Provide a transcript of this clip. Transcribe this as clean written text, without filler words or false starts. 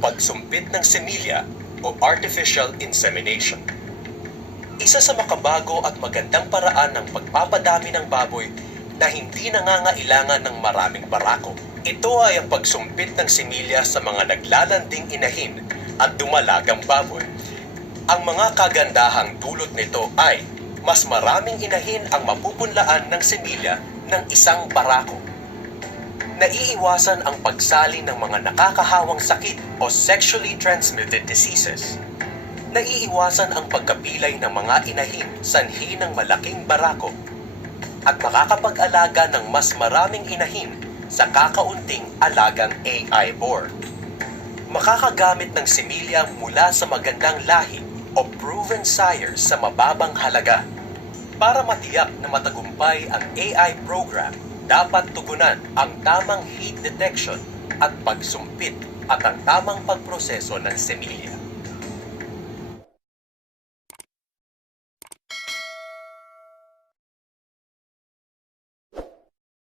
pagsumpit ng semilya o artificial insemination. Isa sa makabago at magandang paraan ng pagpapadami ng baboy na hindi nangangailangan ng maraming barako. Ito ay ang pagsumpit ng semilya sa mga naglalanding inahin at dumalagang baboy. Ang mga kagandahang dulot nito ay mas maraming inahin ang mapupunlaan ng semilya ng isang barako. Naiiwasan ang pagsali ng mga nakakahawang sakit o sexually transmitted diseases. Naiiwasan ang pagkapilay ng mga inahin sanhi ng malaking barako at makakapag-alaga ng mas maraming inahin sa kakaunting alagang AI boar. Makakagamit ng semilya mula sa magandang lahi o proven sires sa mababang halaga. Para matiyak na matagumpay ang AI program, dapat tugunan ang tamang heat detection at pagsumpit at ang tamang pagproseso ng semilya.